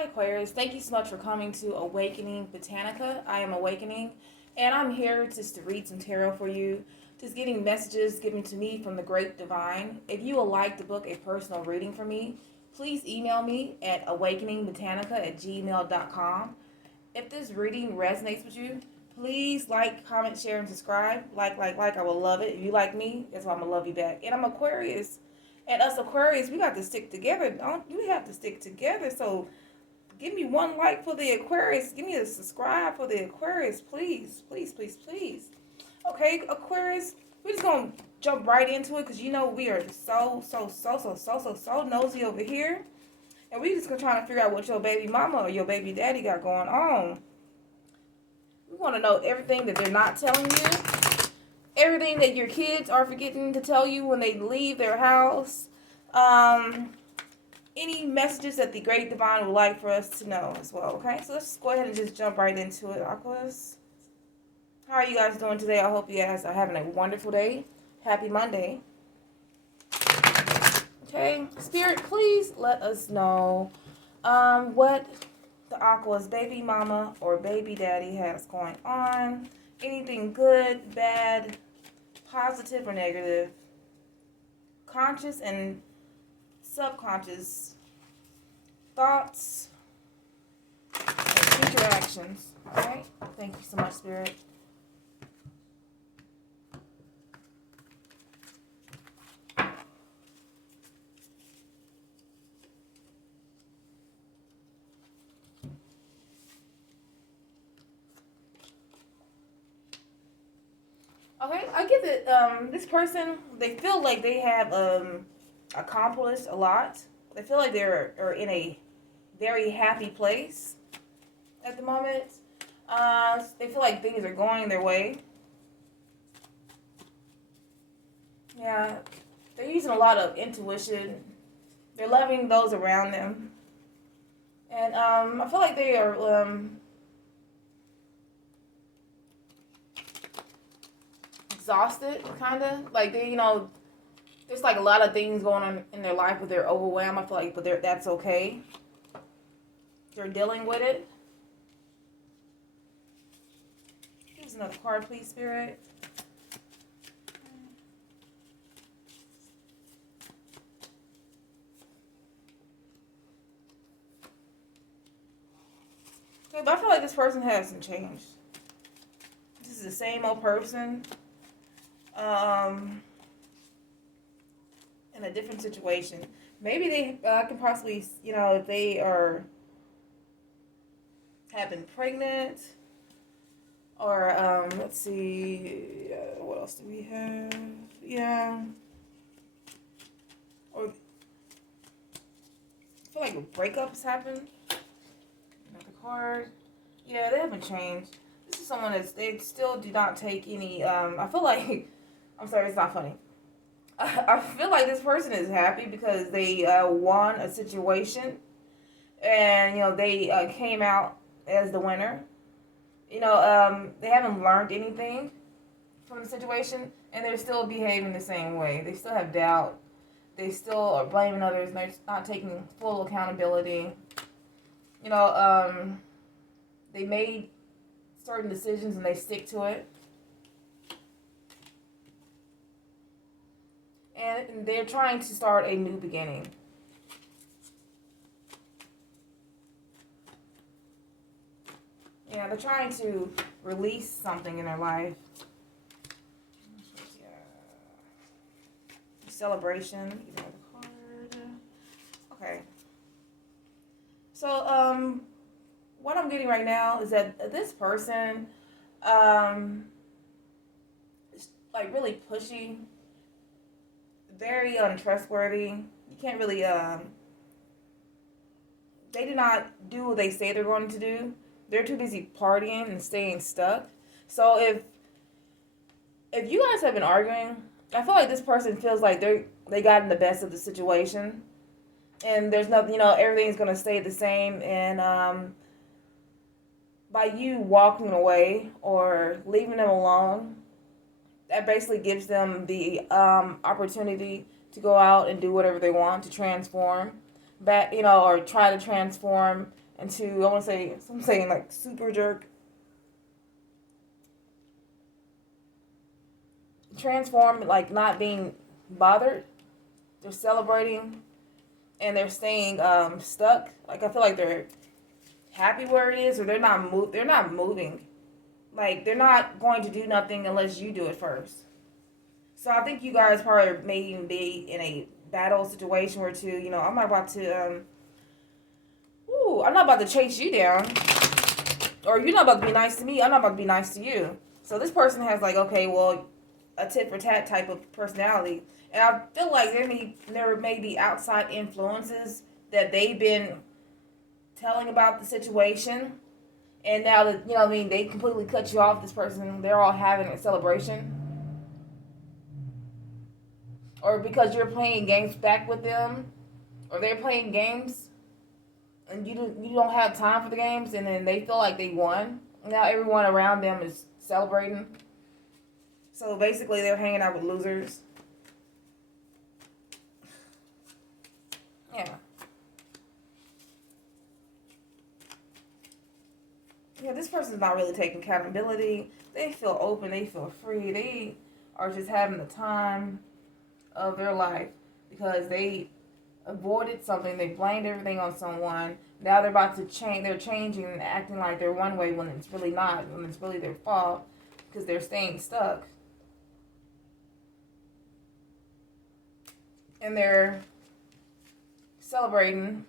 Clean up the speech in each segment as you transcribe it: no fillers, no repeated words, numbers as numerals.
Hi Aquarius, thank you so much for coming to Awakening Botanica. I am Awakening, and I'm here just to read some tarot for you, just getting messages given to me from the Great Divine. If you would like to book a personal reading for me, please email me at awakeningbotanica@gmail.com. If this reading resonates with you, please like, comment, share, and subscribe. Like, I would love it. If you like me, that's why I'm going to love you back. And I'm Aquarius. And us Aquarius, we got to stick together. Don't we have to stick together? So give me one like for the Aquarius. Give me a subscribe for the Aquarius, please. Please, please, please. Okay, Aquarius, we're just going to jump right into it because you know we are so nosy over here. And we just going to try to figure out what your baby mama or your baby daddy got going on. We want to know everything that they're not telling you. Everything that your kids are forgetting to tell you when they leave their house. Any messages that the Great Divine would like for us to know as well, okay? So let's go ahead and just jump right into it, Aquas. How are you guys doing today? I hope you guys are having a wonderful day. Happy Monday. Okay, Spirit, please let us know what the Aqua's baby mama or baby daddy has going on. Anything good, bad, positive or negative, conscious and subconscious thoughts and future actions. Alright? Thank you so much, Spirit. Okay, I get that this person, they feel like they have accomplished a lot. They feel like are in a very happy place at the moment. They feel like things are going their way. Yeah, they're using a lot of intuition. They're loving those around them. And I feel like they are exhausted, kind of. Like they, there's like a lot of things going on in their life, but they're overwhelmed. I feel like, but that's okay. They're dealing with it. Here's another card, please, Spirit. Okay, but I feel like this person hasn't changed. This is the same old person. In a different situation. Maybe they can possibly, if they have been pregnant, or let's see, what else do we have? Yeah, or I feel like a breakup has happened. Another card. Yeah, they haven't changed. This is someone they still do not take any. I feel like I'm sorry, it's not funny. I feel like this person is happy because they won a situation, and they came out as the winner. They haven't learned anything from the situation, and they're still behaving the same way. They still have doubt. They still are blaming others, and they're not taking full accountability. They made certain decisions and they stick to it. And they're trying to start a new beginning. Yeah, they're trying to release something in their life. Celebration. Okay. So, what I'm getting right now is that this person is like really pushy, very untrustworthy. You can't really, they do not do what they say they're going to do. They're too busy partying and staying stuck. So if you guys have been arguing, I feel like this person feels like they got in the best of the situation. And there's nothing, everything's going to stay the same. And by you walking away or leaving them alone, that basically gives them the opportunity to go out and do whatever they want to transform back, or try to transform into, I want to say, I'm saying like super jerk. Transform, like not being bothered. They're celebrating and they're staying stuck. Like I feel like they're happy where it is, or they're not They're not moving. Like they're not going to do nothing unless you do it first. So I think you guys probably may even be in a battle situation where too, you know, I'm not about to I'm not about to chase you down. Or you're not about to be nice to me, I'm not about to be nice to you. So this person has like, okay, well, a tit for tat type of personality. And I feel like there may be outside influences that they've been telling about the situation. And now that, you know what I mean, they completely cut you off, this person, they're all having a celebration. Or because you're playing games back with them, or they're playing games, and you don't have time for the games, and then they feel like they won. Now everyone around them is celebrating. So basically, they're hanging out with losers. Yeah. Yeah, this person's not really taking accountability. They feel open. They feel free. They are just having the time of their life because they avoided something. They blamed everything on someone. Now they're about to change. They're changing and acting like they're one way when it's really not. When it's really their fault because they're staying stuck. And they're celebrating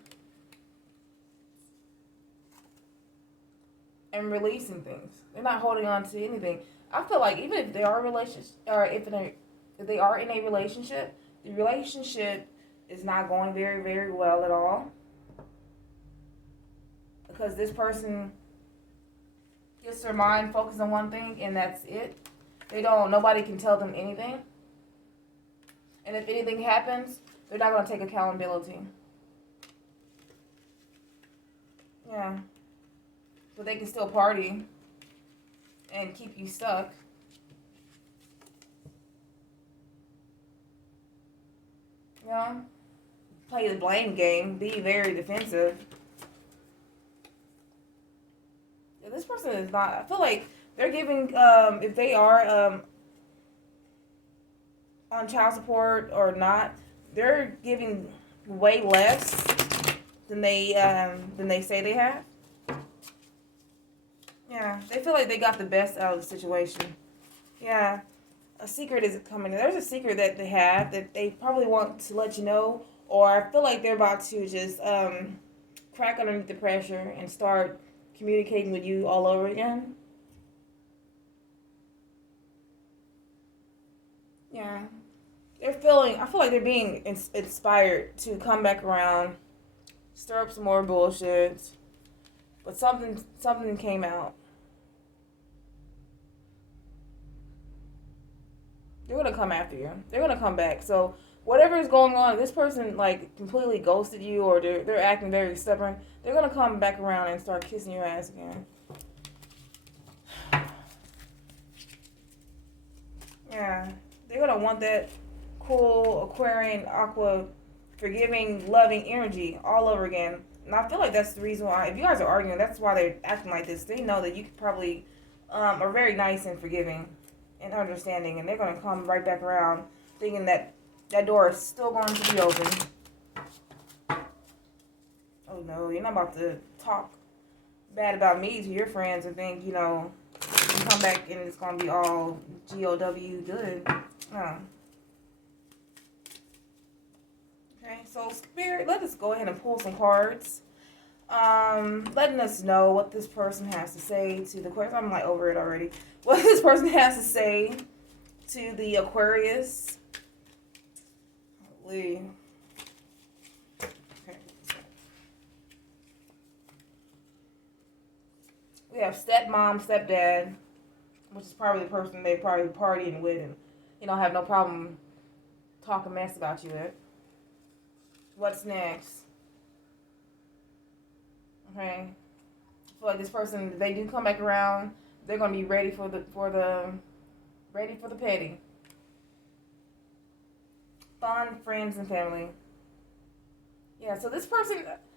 and releasing things. They're not holding on to anything. I feel like even if they are if they are in a relationship, the relationship is not going very, very well at all. Because this person gets their mind focused on one thing and that's it. Nobody can tell them anything. And if anything happens, they're not going to take accountability. Yeah. But they can still party and keep you stuck. You know? Play the blame game. Be very defensive. Yeah, this person is not... I feel like they're giving... if they are on child support or not, they're giving way less than they say they have. Yeah, they feel like they got the best out of the situation. Yeah, a secret is coming. There's a secret that they have that they probably want to let you know, or I feel like they're about to just crack underneath the pressure and start communicating with you all over again. Yeah. I feel like they're being inspired to come back around, stir up some more bullshit, but something came out. They're gonna come after you. They're gonna come back. So whatever is going on, this person like completely ghosted you, or they're acting very stubborn. They're gonna come back around and start kissing your ass again. Yeah, they're gonna want that cool Aquarian, aqua, forgiving, loving energy all over again. And I feel like that's the reason why, if you guys are arguing, that's why they're acting like this. They know that you probably are very nice and forgiving and understanding, and they're going to come right back around thinking that that door is still going to be open. Oh no, you're not about to talk bad about me to your friends and think, you know, you come back and it's going to be all G-O-W good. No. Okay, so Spirit, let us go ahead and pull some cards. Letting us know what this person has to say to the Aquarius. I'm like over it already. What this person has to say to the Aquarius. Holy. Okay. We have stepmom, stepdad, which is probably the person they probably partying with and, you know, have no problem talking mess about you with. What's next? Okay. I feel like this person, if they do come back around, they're gonna be ready for the petty. Fun, friends, and family. Yeah, so this person,